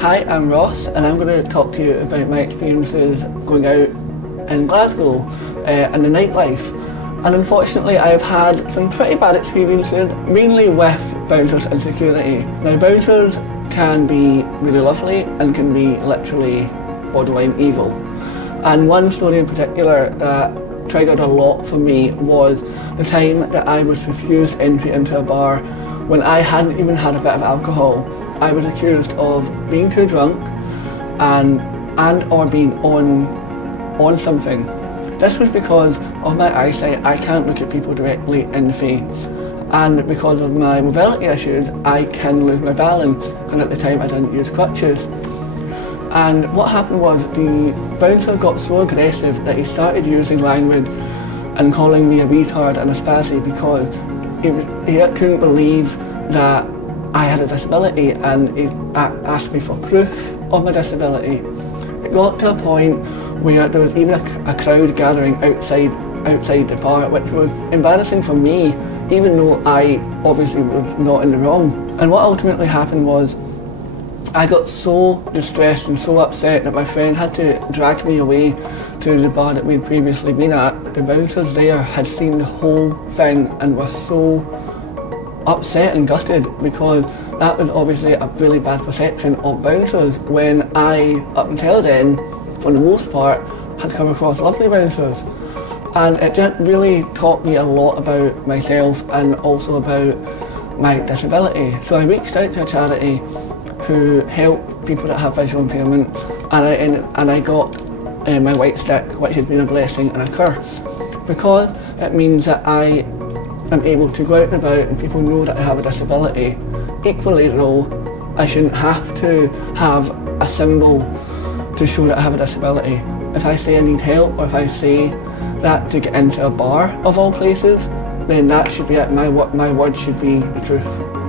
Hi, I'm Ross and I'm going to talk to you about my experiences going out in Glasgow and the nightlife. And unfortunately I've had some pretty bad experiences, mainly with bouncers and security. Now bouncers can be really lovely and can be literally borderline evil. And one story in particular that triggered a lot for me was the time that I was refused entry into a bar when I hadn't even had a bit of alcohol. I was accused of being too drunk and or being on something. This was because of my eyesight. I can't look at people directly in the face, and because of my mobility issues I can lose my balance, because at the time I didn't use crutches. And what happened was the bouncer got so aggressive that he started using language and calling me a retard and a spazzy because he couldn't believe that I had a disability, and he asked me for proof of my disability. It got to a point where there was even a crowd gathering outside the bar, which was embarrassing for me, even though I obviously was not in the wrong. And what ultimately happened was I got so distressed and so upset that my friend had to drag me away to the bar that we'd previously been at. The bouncers there had seen the whole thing and were so upset and gutted, because that was obviously a really bad perception of bouncers when I, up until then, for the most part, had come across lovely bouncers. And it just really taught me a lot about myself and also about my disability. So I reached out to a charity who help people that have visual impairment, and I got my white stick, which has been a blessing and a curse, because it means that I am able to go out and about and people know that I have a disability. Equally though, I shouldn't have to have a symbol to show that I have a disability. If I say I need help, or if I say that to get into a bar of all places, then that should be it. My word should be the truth.